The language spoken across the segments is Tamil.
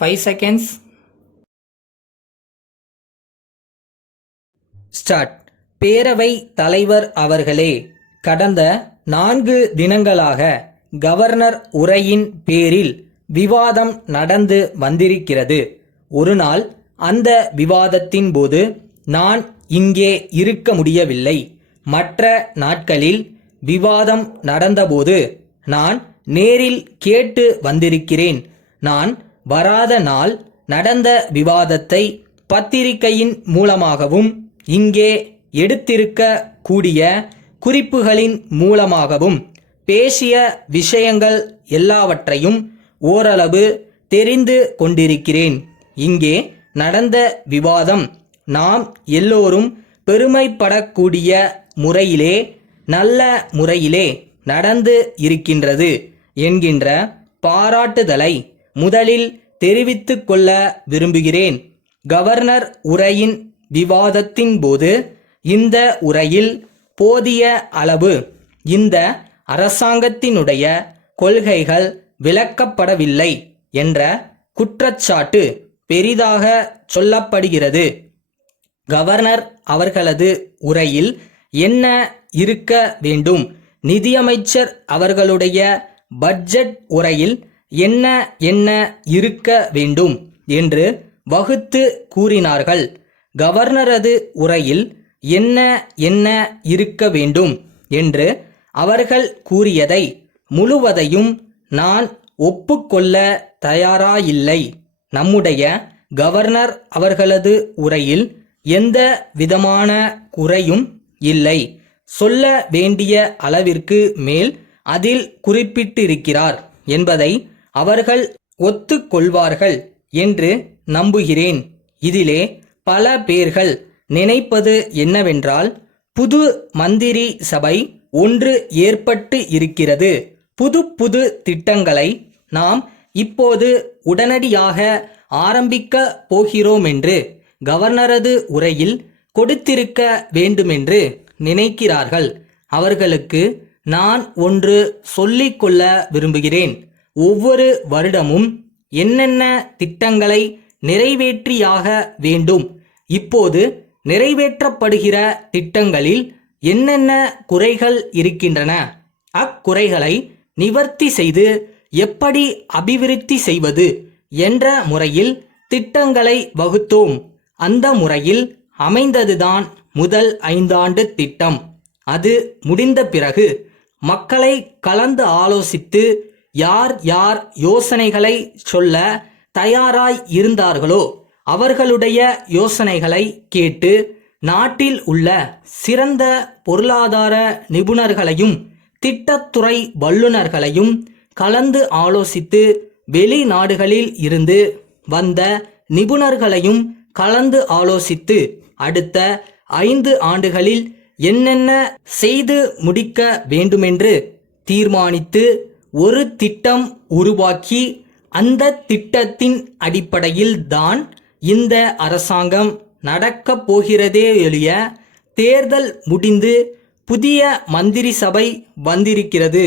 5 seconds. ஸ்டார்ட். பேரவை தலைவர் அவர்களே, கடந்த 4 தினங்களாக கவர்னர் உரையின் பேரில் விவாதம் நடந்து வந்திருக்கிறது. ஒரு நாள் அந்த விவாதத்தின் போது நான் இங்கே இருக்க முடியவில்லை. மற்ற நாட்களில் விவாதம் நடந்தபோது நான் நேரில் கேட்டு வந்திருக்கிறேன். நான் வராத நாள் நடந்த விவாதத்தை பத்திரிகையின் மூலமாகவும் இங்கே எடுத்திருக்க கூடிய குறிப்புகளின் மூலமாகவும் பேசிய விஷயங்கள் எல்லாவற்றையும் ஓரளவு தெரிந்து கொண்டிருக்கிறேன். இங்கே நடந்த விவாதம் நாம் எல்லோரும் பெருமைப்படக்கூடிய முறையிலே, நல்ல முறையிலே நடந்து இருக்கின்றது என்கின்ற பாராட்டுதலை முதலில் தெரிவித்துக் கொள்ள விரும்புகிறேன். கவர்னர் உரையின் விவாதத்தின் போது இந்த உரையில் போதிய அளவு இந்த அரசாங்கத்தினுடைய கொள்கைகள் விளக்கப்படவில்லை என்ற குற்றச்சாட்டு பெரிதாக சொல்லப்படுகிறது. கவர்னர் அவர்களது உரையில் என்ன இருக்க வேண்டும், நிதியமைச்சர் அவர்களுடைய பட்ஜெட் உரையில் என்ன என்ன இருக்க வேண்டும் என்று வகுத்து கூறினார்கள். கவர்னரது உரையில் என்ன என்ன இருக்க வேண்டும் என்று அவர்கள் கூறியதை முழுவதையும் நான் ஒப்புக்கொள்ள தயாராயில்லை. நம்முடைய கவர்னர் அவர்களது உரையில் எந்த விதமான குறையும் இல்லை. சொல்ல வேண்டிய அளவிற்கு மேல் அதில் குறிப்பிட்டிருக்கிறார் என்பதை அவர்கள் ஒத்துக்கொள்வார்கள் என்று நம்புகிறேன். இதிலே பல பேர்கள் நினைப்பது என்னவென்றால், புது மந்திரி சபை ஒன்று ஏற்பட்டு இருக்கிறது, புது புது திட்டங்களை நாம் இப்போது உடனடியாக ஆரம்பிக்க போகிறோம் என்று கவர்னரது உரையில் கொடுத்திருக்க வேண்டுமென்று நினைக்கிறார்கள். அவர்களுக்கு நான் ஒன்று சொல்லிக்கொள்ள விரும்புகிறேன். ஒவ்வொரு வருடமும் என்னென்ன திட்டங்களை நிறைவேற்றியாக வேண்டும், இப்போது நிறைவேற்றப்படுகிற திட்டங்களில் என்னென்ன குறைகள் இருக்கின்றன, அக்குறைகளை நிவர்த்தி செய்து எப்படி அபிவிருத்தி செய்வது என்ற முறையில் திட்டங்களை வகுத்தோம். அந்த முறையில் அமைந்ததுதான் முதல் 5 ஆண்டு திட்டம். அது முடிந்த பிறகு மக்களை கலந்து ஆலோசித்து யார் யார் யோசனைகளை சொல்ல தயாராய் இருந்தார்களோ அவர்களுடைய யோசனைகளை கேட்டு நாட்டில் உள்ள சிறந்த பொருளாதார நிபுணர்களையும் திட்டத்துறை வல்லுநர்களையும் கலந்து ஆலோசித்து வெளிநாடுகளில் இருந்து வந்த நிபுணர்களையும் கலந்து ஆலோசித்து அடுத்த 5 ஆண்டுகளில் என்னென்ன செய்து முடிக்க வேண்டுமென்று தீர்மானித்து ஒரு திட்டம் உருவாக்கி அந்த திட்டத்தின் அடிப்படையில் தான் இந்த அரசாங்கம் நடக்கப் போகிறதே ஒழிய தேர்தல் முடிந்து புதிய மந்திரி சபை வந்திருக்கிறது,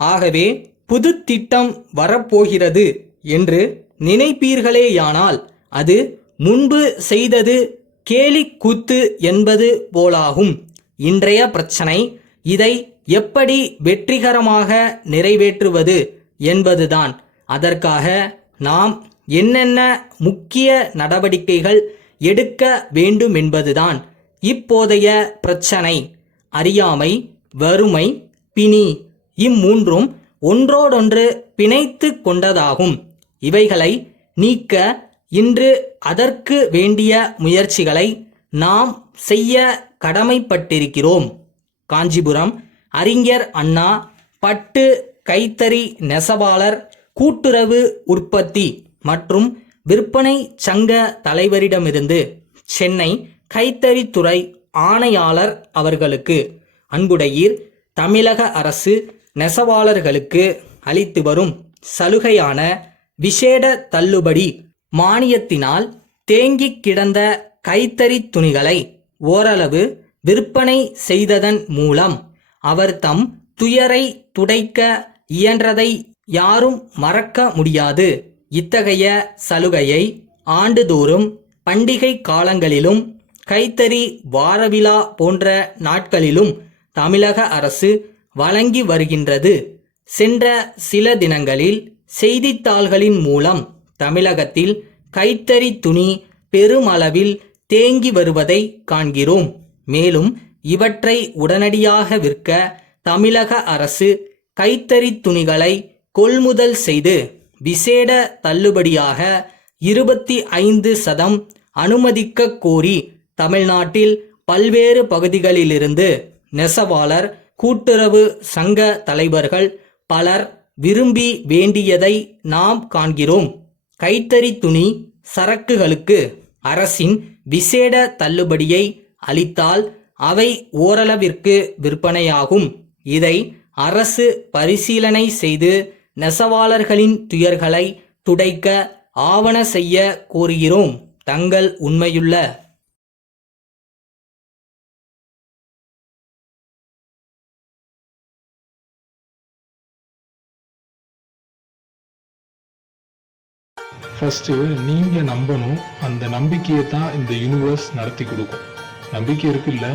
ஆகவே புது திட்டம் வரப்போகிறது என்று நினைப்பீர்களேயானால் அது முன்பு செய்தது கேலி கூத்து என்பது போலாகும். இன்றைய பிரச்சனை இதை எப்படி வெற்றிகரமாக நிறைவேற்றுவது என்பதுதான். அதற்காக நாம் என்னென்ன முக்கிய நடவடிக்கைகள் எடுக்க வேண்டும் என்பதுதான் இப்போதைய பிரச்சனை. அறியாமை, வறுமை, பிணி இம்மூன்றும் ஒன்றோடொன்று பிணைத்து கொண்டதாகும். இவைகளை நீக்க இன்று அதற்கு வேண்டிய முயற்சிகளை நாம் செய்ய கடமைப்பட்டிருக்கிறோம். காஞ்சிபுரம் அறிஞர் அண்ணா பட்டு கைத்தறி நெசவாளர் கூட்டுறவு உற்பத்தி மற்றும் விற்பனை சங்க தலைவரிடமிருந்து சென்னை கைத்தறித்துறை ஆணையாளர் அவர்களுக்கு அன்புடையீர், தமிழக அரசு நெசவாளர்களுக்கு அளித்து வரும் சலுகையான விசேட தள்ளுபடி மானியத்தினால் தேங்கி கிடந்த கைத்தறி துணிகளை ஓரளவு விற்பனை செய்ததன் மூலம் அவர் தம் துயரை துடைக்க இயன்றதை யாரும் மறக்க முடியாது இத்தகைய சலுகையை ஆண்டுதோறும் பண்டிகை காலங்களிலும் கைத்தறி வாரவிழா போன்ற நாட்களிலும் தமிழக அரசு வழங்கி வருகின்றது. சென்ற சில தினங்களில் செய்தித்தாள்களின் மூலம் தமிழகத்தில் கைத்தறி துணி பெருமளவில் தேங்கி வருவதை காண்கிறோம். மேலும் இவற்றை உடனடியாக விற்க தமிழக அரசு கைத்தறி துணிகளை கொள்முதல் செய்து விசேட தள்ளுபடியாக 25% அனுமதிக்க கோரி தமிழ்நாட்டில் பல்வேறு பகுதிகளிலிருந்து நெசவாளர் கூட்டுறவு சங்க தலைவர்கள் பலர் விரும்பி வேண்டியதை நாம் காண்கிறோம். கைத்தறி துணி சரக்குகளுக்கு அரசின் விசேட தள்ளுபடியை அளித்தால் அவை ஓரளவிற்கு விற்பனையாகும். இதை அரசு பரிசீலனை செய்து நெசவாளர்களின் துயர்களை துடைக்க ஆவன செய்ய கோருகிறோம். தங்கள் உண்மையுள்ள ஃபஸ்ட்டு நீங்கள் நம்பணும். அந்த நம்பிக்கையை தான் இந்த யூனிவர்ஸ் நடத்தி கொடுக்கும். நம்பிக்கை இருக்குல்ல?